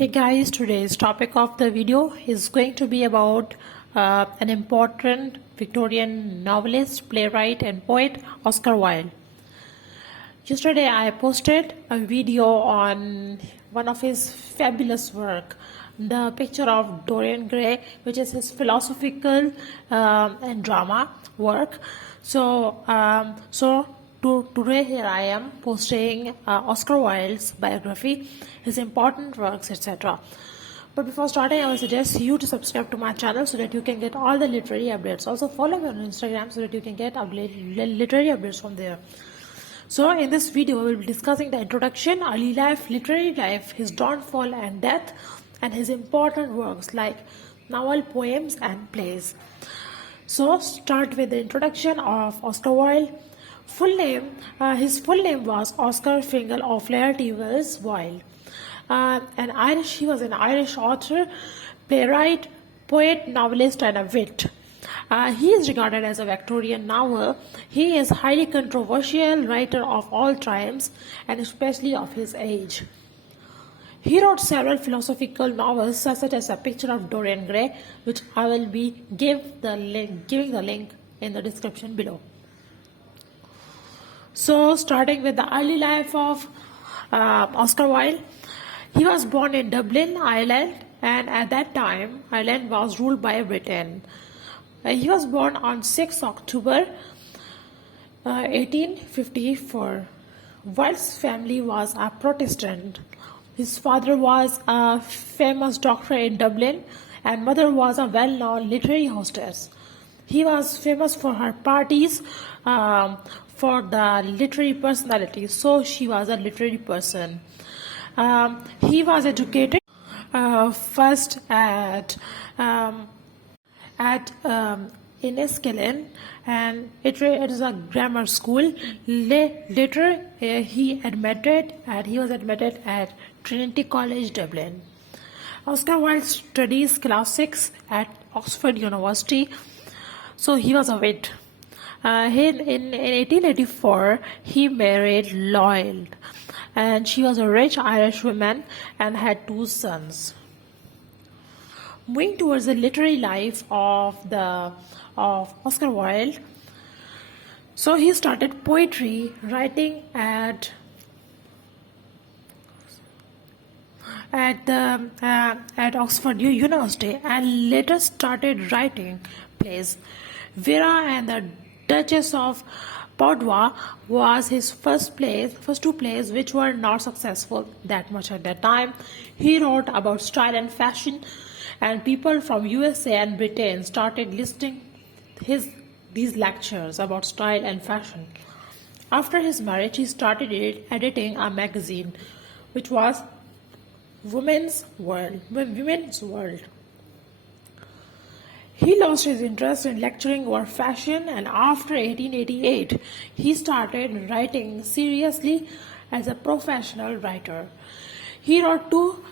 Hey guys, today's topic of the video is going to be about an important Victorian novelist, playwright and poet, Oscar Wilde. Yesterday I posted a video on one of his fabulous work, The Picture of Dorian Gray, which is his philosophical and drama work. Today here I am posting Oscar Wilde's biography, his important works, etc. But before starting, I will suggest you to subscribe to my channel so that you can get all the literary updates. Also follow me on Instagram so that you can get literary updates from there. So in this video, we will be discussing the introduction, early life, literary life, his downfall and death, and his important works like novel, poems and plays. So start with the introduction of Oscar Wilde. His full name was Oscar Fingal O'Flaherty Wills Wilde. He was an Irish author, playwright, poet, novelist, and a wit. He is regarded as a Victorian novel. He is highly controversial writer of all times, and especially of his age. He wrote several philosophical novels, such as A Picture of Dorian Gray, which I will be giving the link in the description below. So, starting with the early life of Oscar Wilde, he was born in Dublin, Ireland, and at that time, Ireland was ruled by Britain. He was born on 6 October 1854. Wilde's family was a Protestant. His father was a famous doctor in Dublin, and mother was a well-known literary hostess. He was famous for her parties, for the literary personality, so she was a literary person. He was educated first at Enniskillen, and it is a grammar school. Later, he was admitted at Trinity College, Dublin. Oscar Wilde studies classics at Oxford University, so he was a wit. In 1884, he married Lloyd, and she was a rich Irish woman and had 2 sons. Moving towards the literary life of Oscar Wilde, so he started poetry writing at Oxford University, and later started writing plays. Vera and the Duchess of Padua was his first 2 plays, which were not successful that much at that time. He wrote about style and fashion, and people from USA and Britain started listening these lectures about style and fashion. After his marriage, he started editing a magazine, which was Women's World. He lost his interest in lecturing about fashion, and after 1888, he started writing seriously as a professional writer. He wrote 2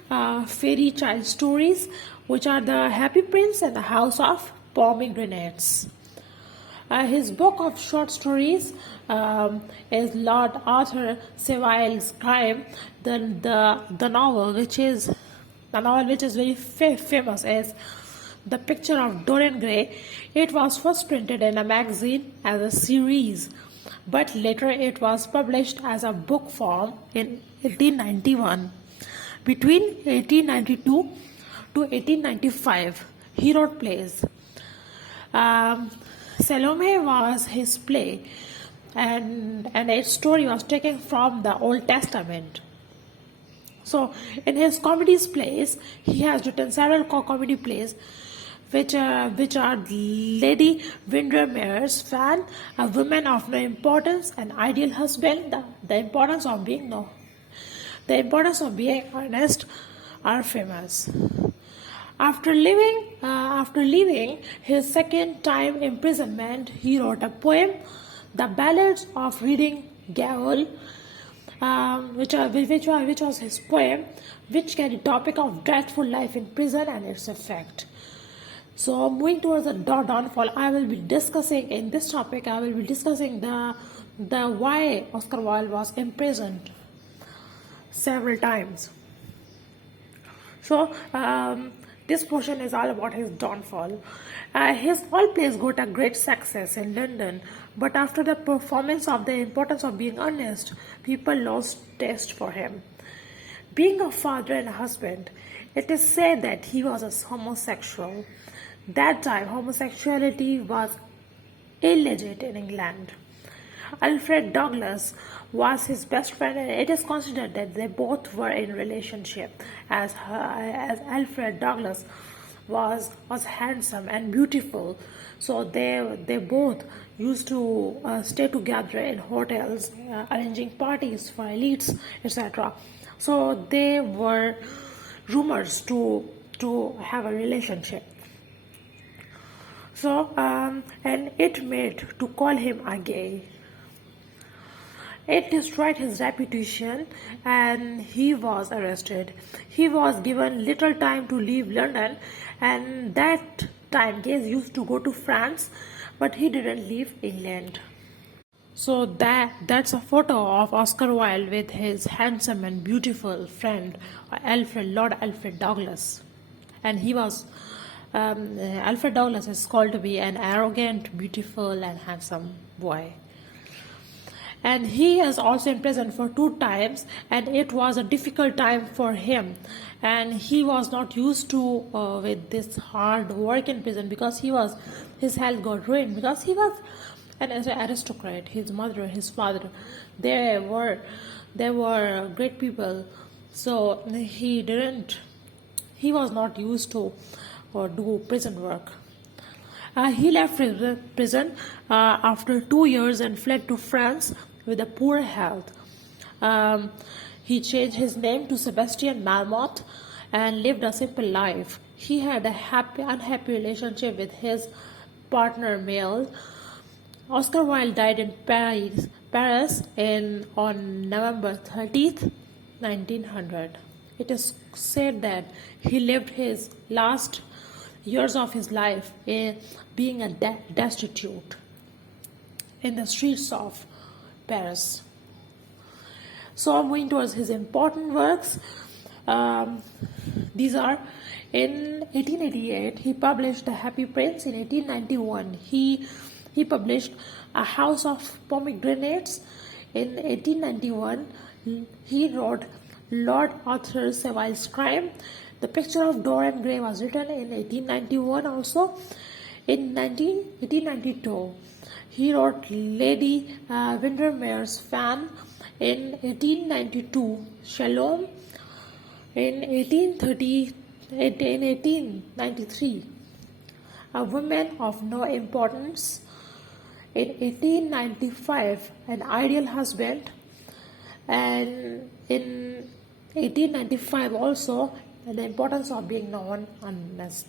fairy child stories, which are The Happy Prince and The House of Pomegranates. His book of short stories is Lord Arthur Saville's Crime, the novel which is very famous as The Picture of Dorian Gray. It was first printed in a magazine as a series, but later it was published as a book form in 1891. Between 1892 to 1895, he wrote plays. Salome was his play, and its story was taken from the Old Testament. So, in his comedy plays, he has written several comedy plays, which are Lady Windermere's Fan, A Woman of No Importance, An Ideal Husband, the importance of being honest, are famous. After leaving his second time imprisonment, he wrote a poem, The Ballads of Reading Gaol, which was his poem, which carried the topic of dreadful life in prison and its effect. So, moving towards the downfall, I will be discussing the why Oscar Wilde was imprisoned several times. So this portion is all about his downfall. His all plays got a great success in London, but after the performance of The Importance of Being Honest, people lost taste for him. Being a father and a husband, it is said that he was a homosexual. That time, homosexuality was illegit in England. Alfred Douglas was his best friend, and it is considered that they both were in relationship, as Alfred Douglas was handsome and beautiful, so they both used to stay together in hotels, arranging parties for elites, etc. So they were rumors to have a relationship. So and it made to call him a gay. It destroyed his reputation and he was arrested. He was given little time to leave London, and that time gays used to go to France, but he didn't leave England. So that's a photo of Oscar Wilde with his handsome and beautiful friend Lord Alfred Douglas, and he was Alfred Douglas is called to be an arrogant, beautiful, and handsome boy. And he is also imprisoned for 2 times, and it was a difficult time for him, and he was not used to with this hard work in prison, because his health got ruined, because he was an aristocrat. His mother, his father, they were great people, so he was not used to do prison work. He left prison after 2 years and fled to France with a poor health. He changed his name to Sebastian Marmot and lived a simple life. He had a unhappy relationship with his partner Male. Oscar Wilde died in Paris on November 30th, 1900. It is said that he lived his last years of his life being a destitute in the streets of Paris. So moving towards his important works, these are: in 1888 he published The Happy Prince. In 1891 he published A House of Pomegranates. In 1891 he wrote Lord Arthur Saville's Crime. The Picture of Dorian Gray was written in 1891 also. In 1892, he wrote Lady Windermere's Fan. In 1892, Shalom. In 1893, A Woman of No Importance. In 1895, An Ideal Husband. And in 1895 also, The Importance of Being Honest.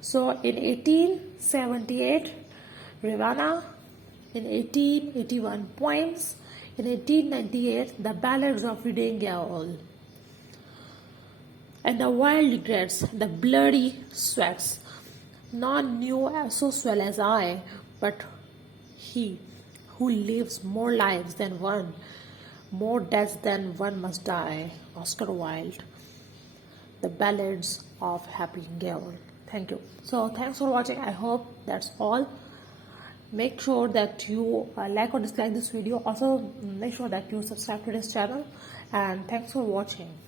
So in 1878, Ravana. In 1881, Poems. In 1898, The Ballads of Reading Gaol. And The Wild Regrets, The Bloody Sweats. None knew so well as I, but he who lives more lives than one, more deaths than one must die. Oscar Wilde. The Ballads of Happy Gaol. Thank you. So thanks for watching. I hope that's all. Make sure that you like or dislike this video. Also make sure that you subscribe to this channel, and thanks for watching.